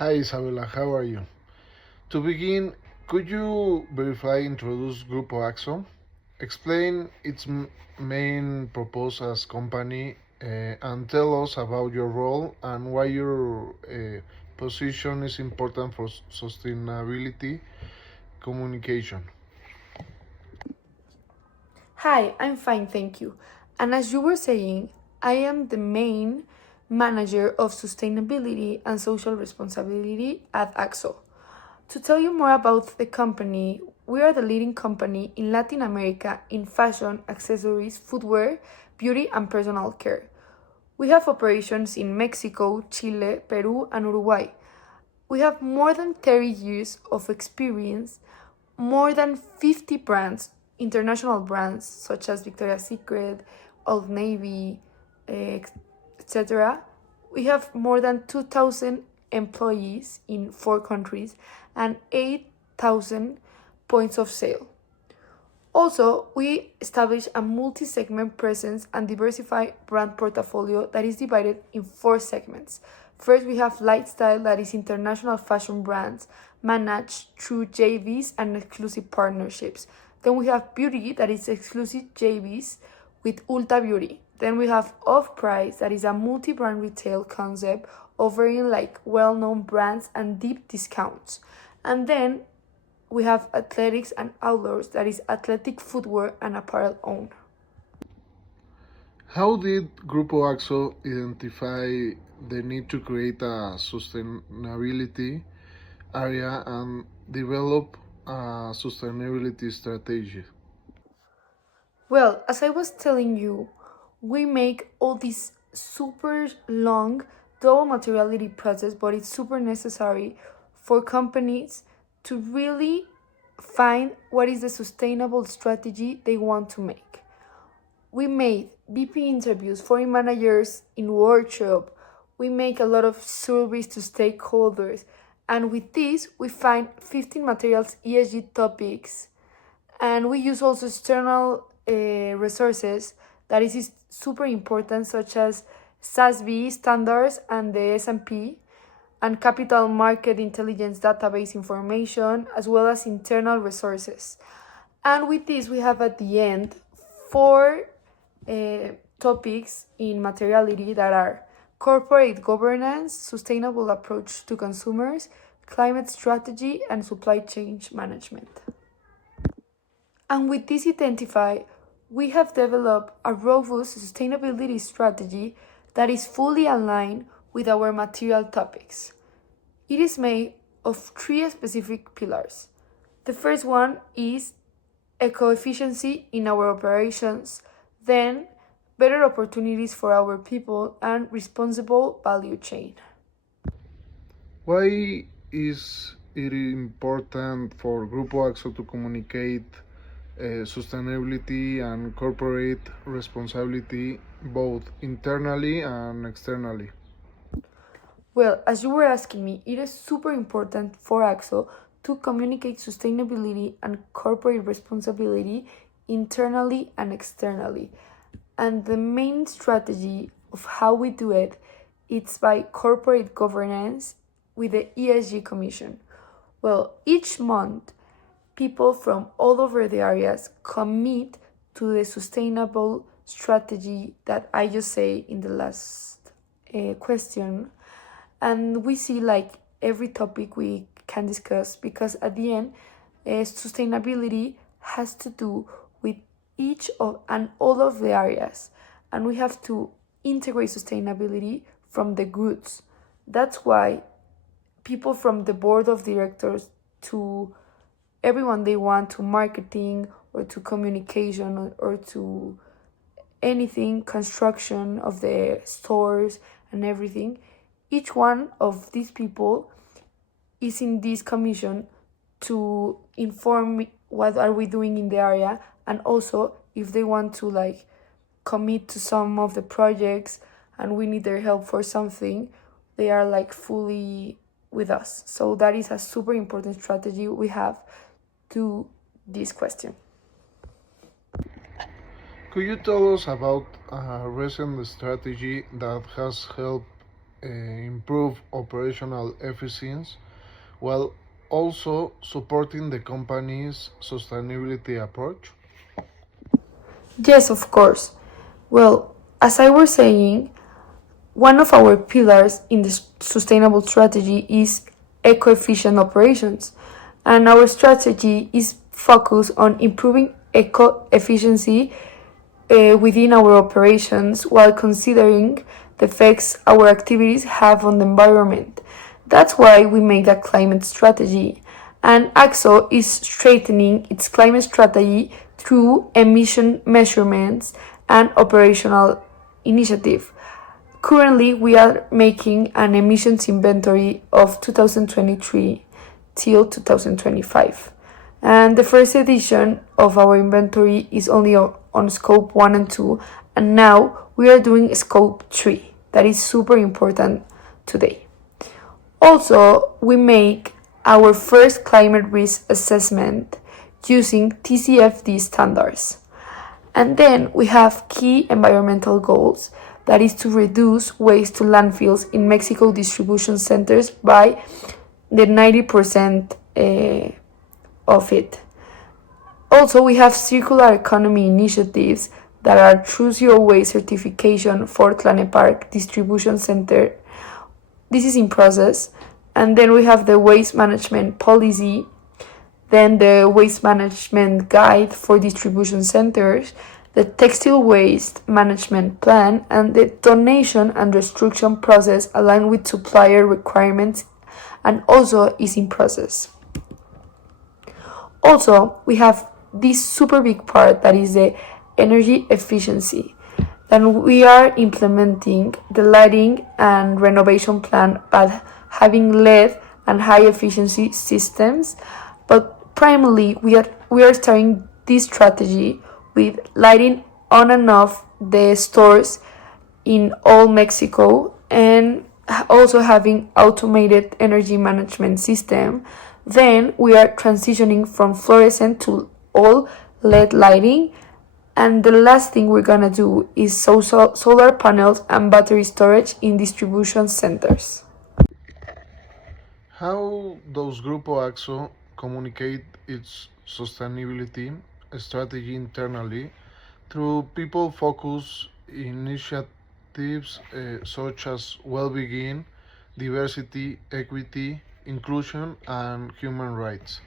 Hi Isabella, how are you? To begin, could you introduce Grupo AXO? Explain its main purpose as company and tell us about your role and why your position is important for sustainability communication. Hi, I'm fine, thank you. And as you were saying, I am the main manager of sustainability and social responsibility at AXO. To tell you more about the company, we are the leading company in Latin America in fashion, accessories, footwear, beauty, and personal care. We have operations in Mexico, Chile, Peru, and Uruguay. We have more than 30 years of experience, more than 50 brands, international brands such as Victoria's Secret, Old Navy, etc. We have more than 2,000 employees in 4 countries and 8,000 points of sale. Also, we establish a multi segment presence and diversified brand portfolio that is divided in 4 segments. First, we have lifestyle, that is international fashion brands managed through JVs and exclusive partnerships. Then we have beauty, that is exclusive JVs with Ulta Beauty. Then we have off price, that is a multi brand retail concept offering like well known brands and deep discounts. And then we have athletics and outdoors, that is athletic footwear and apparel owned. How did Grupo AXO identify the need to create a sustainability area and develop a sustainability strategy? Well, as I was telling you, we make all this super long double materiality process, but it's super necessary for companies to really find what is the sustainable strategy they want to make. We made BP interviews, foreign managers in workshop. We make a lot of surveys to stakeholders. And with this, we find 15 materials ESG topics. And we use also external resources that is super important, such as SASB standards and the S&P and capital market intelligence database information, as well as internal resources. And with this, we have at the end 4 topics in materiality that are corporate governance, sustainable approach to consumers, climate strategy, and supply chain management. And with this identified, we have developed a robust sustainability strategy that is fully aligned with our material topics. It is made of 3 specific pillars. The first one is eco-efficiency in our operations, then better opportunities for our people and responsible value chain. Why is it important for Grupo AXO to communicate sustainability and corporate responsibility both internally and externally? Well, as you were asking me, it is super important for AXO to communicate sustainability and corporate responsibility internally and externally. And the main strategy of how we do it is by corporate governance with the ESG Commission. Well, each month, people from all over the areas commit to the sustainable strategy that I just say in the last question, and we see like every topic we can discuss, because at the end sustainability has to do with each of and all of the areas, and we have to integrate sustainability from the goods. That's why people from the board of directors to everyone they want, to marketing or to communication or to anything, construction of the stores and everything, each one of these people is in this commission to inform what are we doing in the area, and also if they want to like commit to some of the projects and we need their help for something, they are like fully with us. So that is a super important strategy we have to this question. Could you tell us about a recent strategy that has helped improve operational efficiency while also supporting the company's sustainability approach? Yes, of course. Well, as I was saying, one of our pillars in the sustainable strategy is eco efficient operations, and our strategy is focused on improving eco efficiency within our operations while considering the effects our activities have on the environment. That's why we made a climate strategy. And AXO is strengthening its climate strategy through emission measurements and operational initiative. Currently, we are making an emissions inventory of 2023 till 2025. And the first edition of our inventory is only on scope 1 and 2, and now we are doing scope 3. That is super important today. Also, we make our first climate risk assessment using TCFD standards. And then we have key environmental goals, that is to reduce waste to landfills in Mexico distribution centers by the 90% of it. Also, we have circular economy initiatives that are True Zero Waste certification for Tlanepark Distribution Center. This is in process. And then we have the waste management policy, then the waste management guide for distribution centers, the textile waste management plan, and the donation and destruction process aligned with supplier requirements and also is in process. Also, we have this super big part that is the energy efficiency. Then we are implementing the lighting and renovation plan by having LED and high efficiency systems. But primarily, we are starting this strategy with lighting on and off the stores in all Mexico and also having automated energy management system. Then we are transitioning from fluorescent to all LED lighting. And the last thing we're gonna do is solar panels and battery storage in distribution centers. How does Grupo AXO communicate its sustainability strategy internally through people focused initiatives such as well-being, diversity, equity, inclusion, and human rights?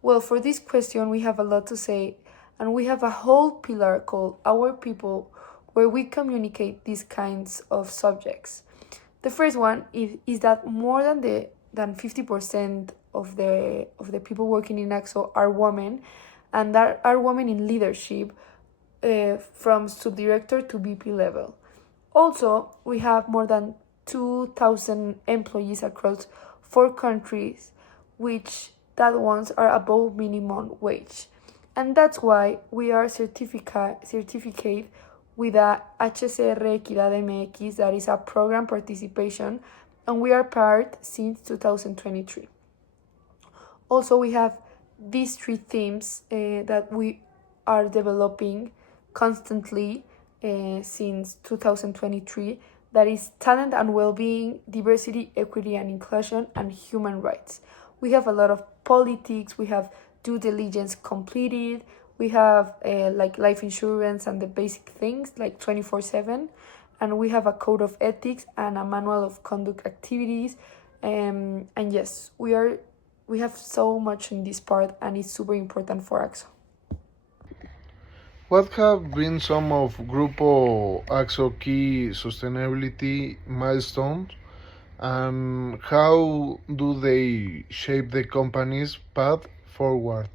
Well, for this question, we have a lot to say, and we have a whole pillar called Our People, where we communicate these kinds of subjects. The first one is that more than 50% of the people working in AXO are women, and that are women in leadership from subdirector to VP level. Also, we have more than 2,000 employees across 4 countries, which that ones are above minimum wage. And that's why we are certificate with a HCR Equidad MX, that is a program participation, and we are part since 2023. Also, we have these 3 themes that we are developing constantly since 2023, that is talent and well-being, diversity, equity and inclusion, and human rights. We have a lot of politics, we have due diligence completed, we have like life insurance and the basic things like 24/7, and we have a code of ethics and a manual of conduct activities. And yes, we have so much in this part, and it's super important for AXO. What have been some of Grupo AXO key sustainability milestones, and how do they shape the company's path forward?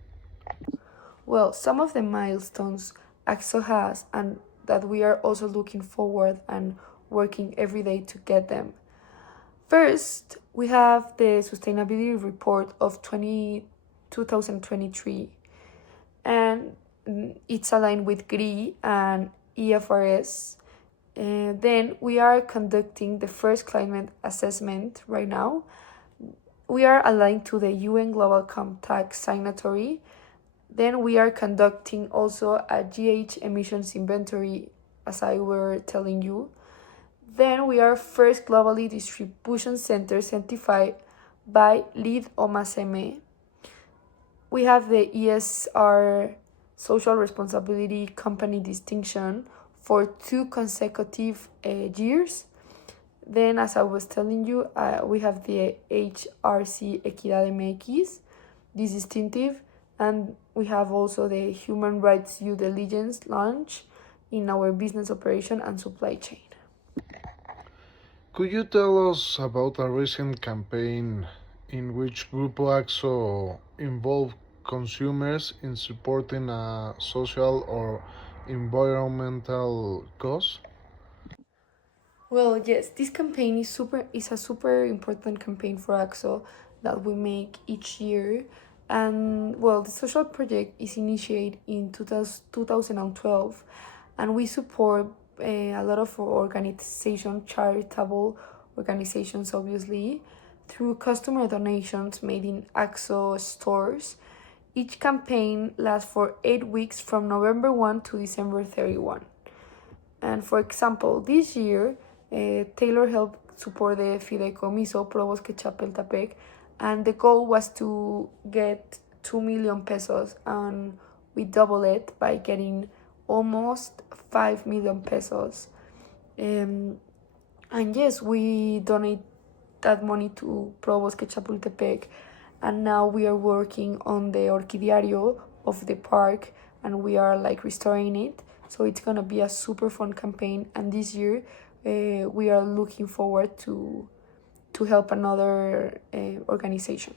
Well, some of the milestones AXO has, and that we are also looking forward and working every day to get them. First, we have the sustainability report of 2023, and it's aligned with GRI and EFRS. Then we are conducting the first climate assessment right now. We are aligned to the UN Global Compact signatory. Then we are conducting also a GH emissions inventory, as I were telling you. Then we are first globally distribution center certified by Lead OMASME. We have the ESR social responsibility company distinction for 2 consecutive years. Then, as I was telling you, we have the HRC Equidad MX, this distinctive, and we have also the human rights due diligence launch in our business operation and supply chain. Could you tell us about a recent campaign in which Grupo AXO involved consumers in supporting a social or environmental cause? Well, yes, this campaign is a super important campaign for AXO that we make each year. And well, the social project is initiated in 2012, and we support a lot of organizations, charitable organizations, obviously, through customer donations made in AXO stores. Each campaign lasts for 8 weeks from November 1 to December 31. And for example, this year, Taylor helped support the Fideicomiso Pro Bosque Chapultepec, and the goal was to get 2 million pesos, and we doubled it by getting almost 5 million pesos. And yes, we donate that money to Pro Bosque Chapultepec, and now we are working on the Orquidiario of the park, and we are like restoring it. So it's gonna be a super fun campaign, and this year we are looking forward to help another organization.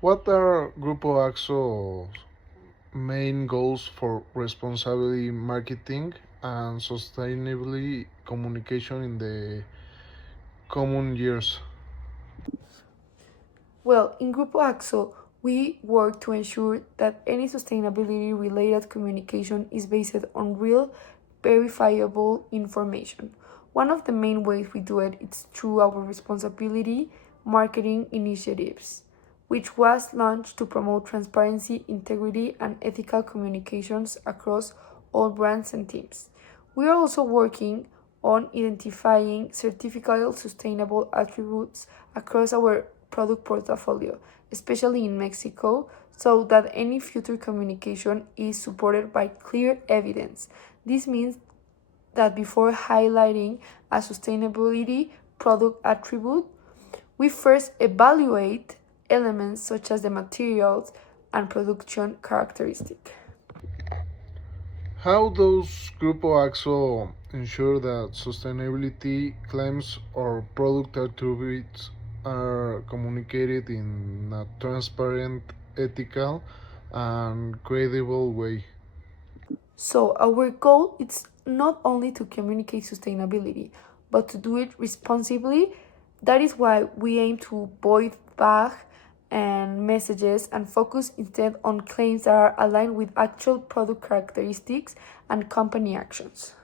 What are Grupo AXO's main goals for responsibility marketing and sustainability communication in the coming years? Well, in Grupo AXO, we work to ensure that any sustainability related communication is based on real, verifiable information. One of the main ways we do it is through our responsibility marketing initiatives, which was launched to promote transparency, integrity, and ethical communications across all brands and teams. We are also working on identifying certifiable sustainable attributes across our product portfolio, especially in Mexico, so that any future communication is supported by clear evidence. This means that before highlighting a sustainability product attribute, we first evaluate elements such as the materials and production characteristic. How does Grupo AXO ensure that sustainability claims or product attributes are communicated in a transparent, ethical, and credible way? So our goal is not only to communicate sustainability, but to do it responsibly. That is why we aim to avoid vague and messages and focus instead on claims that are aligned with actual product characteristics and company actions.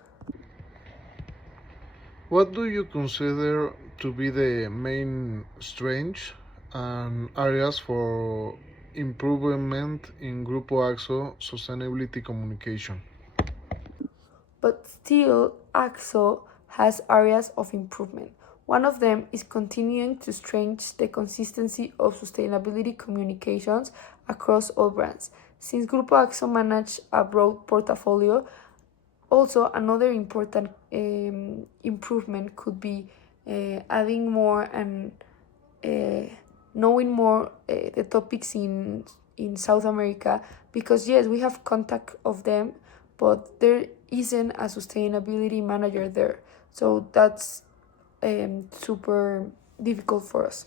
What do you consider to be the main strengths and areas for improvement in Grupo AXO sustainability communication? But still, AXO has areas of improvement. One of them is continuing to strengthen the consistency of sustainability communications across all brands. Since Grupo AXO manages a broad portfolio, also another important improvement could be adding more and knowing more the topics in South America, because yes, we have contact of them, but there isn't a sustainability manager there, so that's super difficult for us.